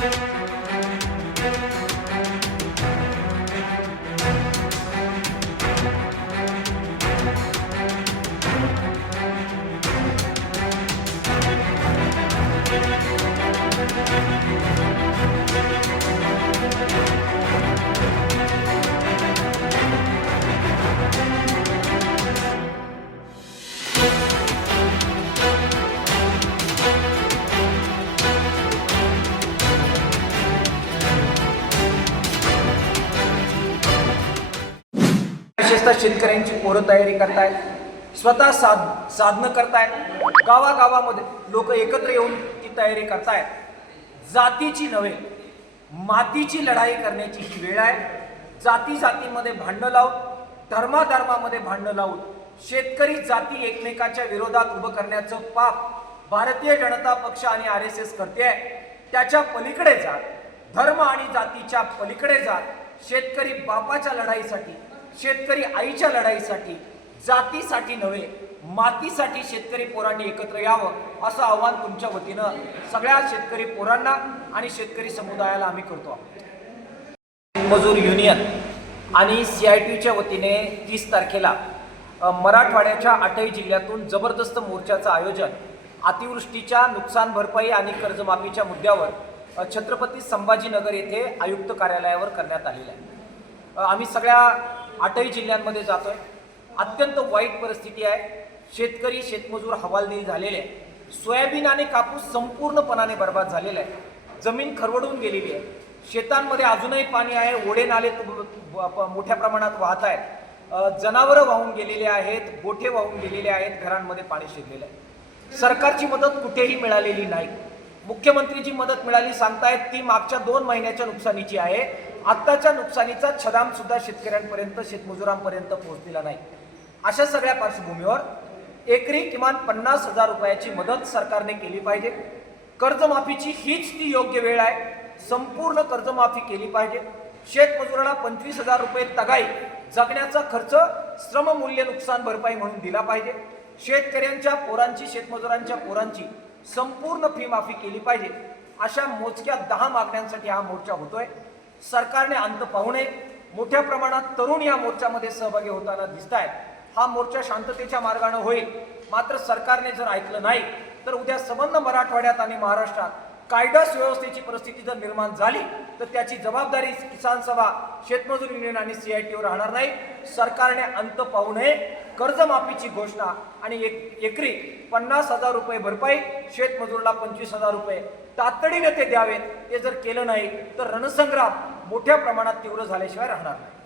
Müzik विशेषतः शेतकऱ्यांची पोरं तयारी करतायत स्वतः साध साधनं करतायत. गावागावामध्ये लोक एकत्र येऊन ती तयारी करतायत. जातीची नव्हे मातीची लढाई करण्याची ही वेळ आहे. जाती जातीमध्ये भांडणं लावून धर्माधर्मामध्ये भांडणं लावून शेतकरी जाती एकमेकाच्या विरोधात उभं करण्याचं पाप भारतीय जनता पक्ष आणि आर एस एस करते आहे त्याच्या पलीकडे जात धर्म आणि जातीच्या पलीकडे जात शेतकरी बापाच्या लढाईसाठी शेतकरी आईच्या लढाईसाठी जातीसाठी नव्हे मातीसाठी शेतकरी पोरांनी एकत्र यावं असं आव्हान तुमच्या वतीनं सगळ्या शेतकरी पोरांना आणि शेतकरी समुदायाला आम्ही करतो. आहोत मजूर युनियन आणि सी आय टीच्या वतीने तीस तारखेला मराठवाड्याच्या आठही जिल्ह्यातून जबरदस्त मोर्चाचं आयोजन अतिवृष्टीच्या नुकसान भरपाई आणि कर्जमाफीच्या मुद्द्यावर छत्रपती संभाजीनगर येथे आयुक्त कार्यालयावर करण्यात आलेलं आहे. आम्ही सगळ्या आठही जिल्ह्यांमध्ये जातोय. अत्यंत वाईट परिस्थिती आहे. शेतकरी शेतमजूर हवालदिल झालेले आहे सोयाबीन आणि कापूस संपूर्णपणाने बर्बाद झालेला आहे जमीन खरवडून गेलेली आहे. शेतांमध्ये अजूनही पाणी आहे. ओढे नाले मोठ्या प्रमाणात वाहत आहेत. जनावरं वाहून गेलेले आहेत. गोठे वाहून गेलेले आहेत. घरांमध्ये पाणी शिरलेलं आहे. सरकारची मदत कुठेही मिळालेली नाही. मुख्यमंत्री जी मदत मिळाली सांगतायत ती मागच्या दोन महिन्याच्या नुकसानीची आहे. आत्ताच्या नुकसानीचा छदाम सुद्धा शेतकऱ्यांपर्यंत शेतमजुरांपर्यंत पोहोचलेला नाही. अशा सगळ्या पार्श्वभूमीवर एकरी किमान पन्नास हजार रुपयाची मदत सरकारने केली पाहिजे. कर्जमाफीची हीच ती योग्य वेळ आहे. संपूर्ण कर्जमाफी केली पाहिजे. शेतमजुरांना पंचवीस हजार रुपये तगाई जगण्याचा खर्च श्रममूल्य नुकसान भरपाई म्हणून दिला पाहिजे. शेतकऱ्यांच्या पोरांची शेतमजुरांच्या पोरांची संपूर्ण फी माफी केली पाहिजे. अशा मोजक्या दहा मागण्यांसाठी हा मोर्चा होतोय. सरकारने अंत पाहू नये. मोठ्या प्रमाणात तरुण या मोर्चामध्ये सहभागी होताना दिसत आहेत हा मोर्चा शांततेच्या मार्गाने होईल. मात्र सरकारने जर ऐकलं नाही तर उद्या संबंध मराठवाड्यात आणि महाराष्ट्रात कायदा सुव्यवस्थेची परिस्थिती जर निर्माण झाली तर त्याची जबाबदारी किसान सभा शेतमजूर युनियन आणि सी आय टीवर राहणार नाही. सरकारने अंत पाहू नये. कर्जमाफीची घोषणा आणि एक एकरी पन्नास हजार रुपये भरपाई शेतमजूरला पंचवीस हजार रुपये तातडीने ते द्यावेत. ते जर केलं नाही तर रणसंग्राम मोठ्या प्रमाणात तीव्र झाल्याशिवाय राहणार नाही.